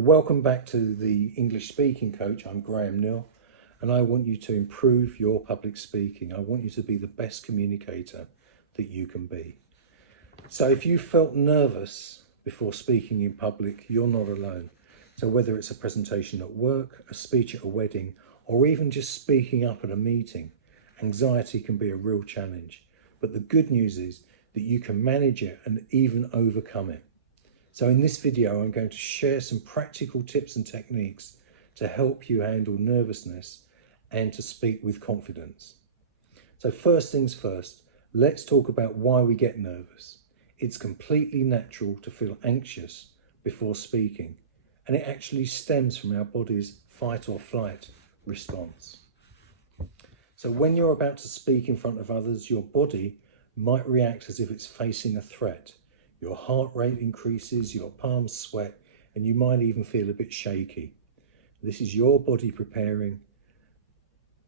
Welcome back to the English Speaking Coach. I'm Neale, and I want you to improve your public speaking. I want you to be the best communicator that you can be. So if you felt nervous before speaking in public, you're not alone. So whether it's a presentation at work, a speech at a wedding, or even just speaking up at a meeting, anxiety can be a real challenge. But the good news is that you can manage it and even overcome it. So in this video, I'm going to share some practical tips and techniques to help you handle nervousness and to speak with confidence. So first things first, let's talk about why we get nervous. It's completely natural to feel anxious before speaking, and it actually stems from our body's fight or flight response. So when you're about to speak in front of others, your body might react as if it's facing a threat. Your heart rate increases, your palms sweat, and you might even feel a bit shaky. This is your body preparing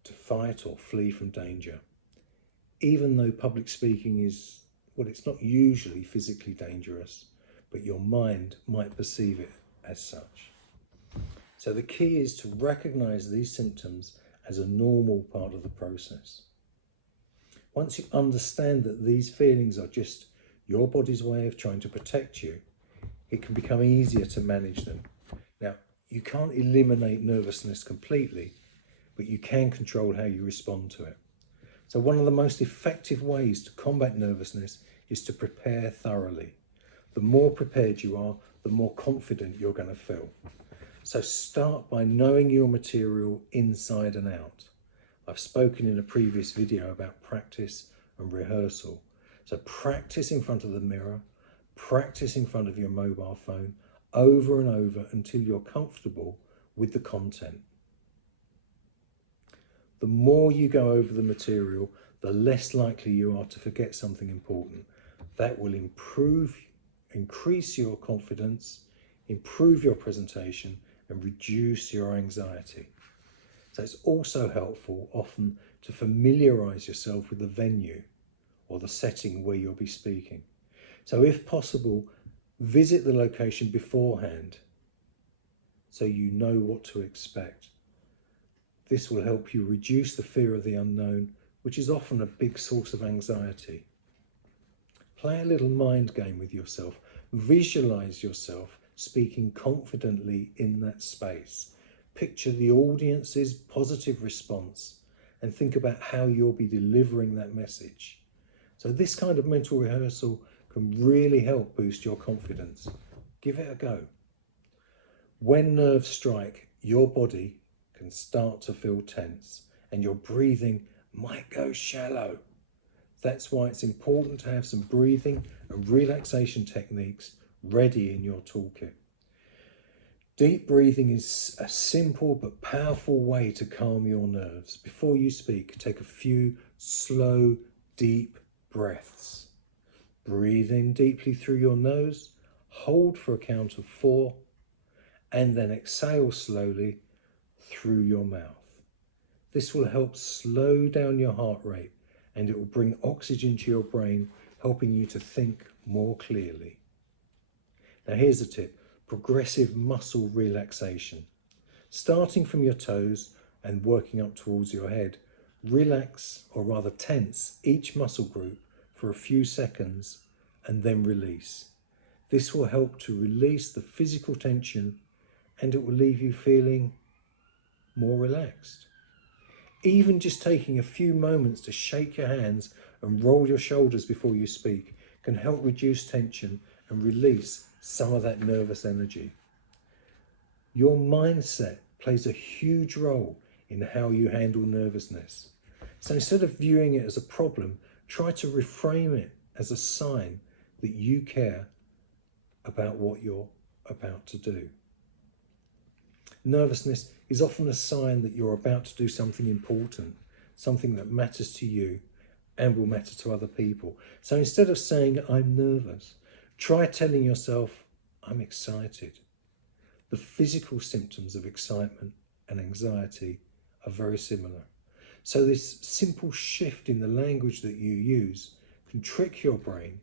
to fight or flee from danger. Even though public speaking is, well, it's not usually physically dangerous, but your mind might perceive it as such. So the key is to recognize these symptoms as a normal part of the process. Once you understand that these feelings are just your body's way of trying to protect you, it can become easier to manage them. Now, you can't eliminate nervousness completely, but you can control how you respond to it. So one of the most effective ways to combat nervousness is to prepare thoroughly. The more prepared you are, the more confident you're going to feel. So start by knowing your material inside and out. I've spoken in a previous video about practice and rehearsal. So practice in front of the mirror, practice in front of your mobile phone over and over until you're comfortable with the content. The more you go over the material, the less likely you are to forget something important. That will increase your confidence, improve your presentation, and reduce your anxiety. So it's also helpful often to familiarize yourself with the venue or the setting where you'll be speaking. So if possible, visit the location beforehand so you know what to expect. This will help you reduce the fear of the unknown, which is often a big source of anxiety. Play a little mind game with yourself. Visualize yourself speaking confidently in that space. Picture the audience's positive response and think about how you'll be delivering that message. So this kind of mental rehearsal can really help boost your confidence. Give it a go. When nerves strike, your body can start to feel tense and your breathing might go shallow. That's why it's important to have some breathing and relaxation techniques ready in your toolkit. Deep breathing is a simple but powerful way to calm your nerves. Before you speak, take a few slow, deep breaths. Breathe in deeply through your nose, hold for a count of 4, and then exhale slowly through your mouth. This will help slow down your heart rate and it will bring oxygen to your brain, helping you to think more clearly. Now here's a tip: progressive muscle relaxation. Starting from your toes and working up towards your head, relax, or rather tense, each muscle group for a few seconds and then release. This will help to release the physical tension and it will leave you feeling more relaxed. Even just taking a few moments to shake your hands and roll your shoulders before you speak can help reduce tension and release some of that nervous energy. Your mindset plays a huge role in how you handle nervousness. So instead of viewing it as a problem, try to reframe it as a sign that you care about what you're about to do. Nervousness is often a sign that you're about to do something important, something that matters to you and will matter to other people. So instead of saying, "I'm nervous," try telling yourself, "I'm excited." The physical symptoms of excitement and anxiety are very similar. So this simple shift in the language that you use can trick your brain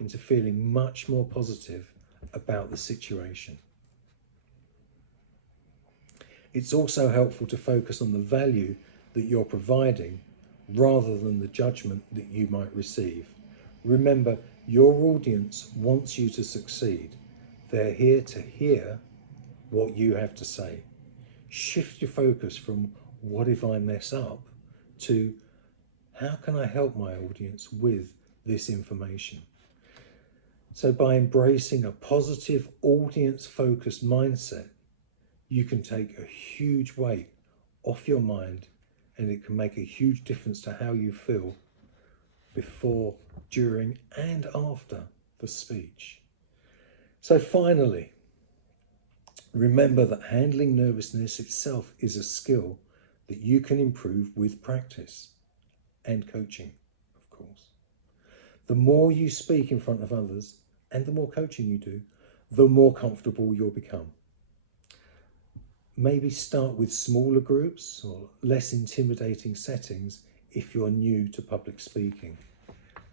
into feeling much more positive about the situation. It's also helpful to focus on the value that you're providing rather than the judgment that you might receive. Remember, your audience wants you to succeed. They're here to hear what you have to say. Shift your focus from what if I mess up to how can I help my audience with this information? So by embracing a positive audience-focused mindset, you can take a huge weight off your mind, and it can make a huge difference to how you feel before, during, and after the speech. So finally, remember that handling nervousness itself is a skill that you can improve with practice and coaching, of course. The more you speak in front of others and the more coaching you do, the more comfortable you'll become. Maybe start with smaller groups or less intimidating settings if you're new to public speaking.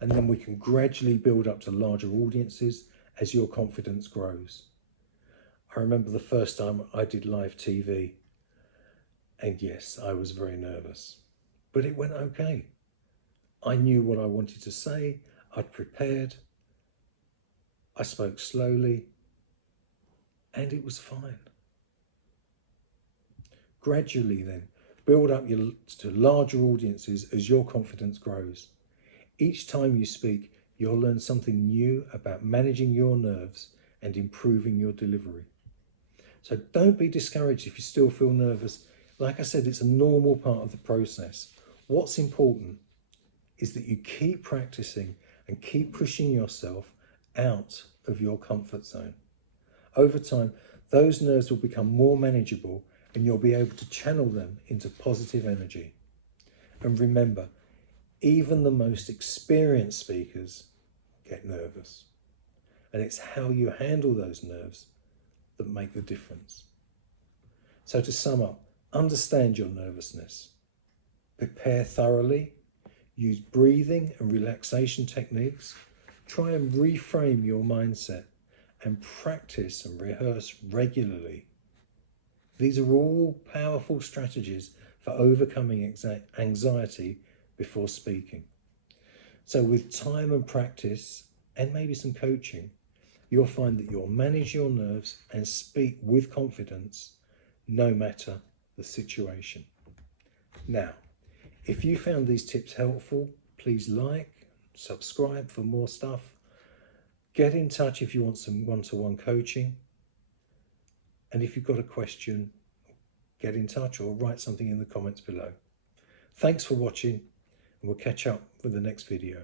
And then we can gradually build up to larger audiences as your confidence grows. I remember the first time I did live TV, and yes, I was very nervous, but it went okay. I knew what I wanted to say, I'd prepared, I spoke slowly, and it was fine. Gradually then, build up to larger audiences as your confidence grows. Each time you speak, you'll learn something new about managing your nerves and improving your delivery. So don't be discouraged if you still feel nervous. Like I said, it's a normal part of the process. What's important is that you keep practicing and keep pushing yourself out of your comfort zone. Over time, those nerves will become more manageable and you'll be able to channel them into positive energy. And remember, even the most experienced speakers get nervous. And it's how you handle those nerves that make the difference. So to sum up, understand your nervousness. Prepare thoroughly. Use breathing and relaxation techniques. Try and reframe your mindset and practice and rehearse regularly. These are all powerful strategies for overcoming anxiety before speaking. So with time and practice and maybe some coaching, you'll find that you'll manage your nerves and speak with confidence no matter the situation. Now, if you found these tips helpful, please like, subscribe for more stuff. Get in touch if you want some one-to-one coaching. And if you've got a question, get in touch or write something in the comments below. Thanks for watching, and we'll catch up with the next video.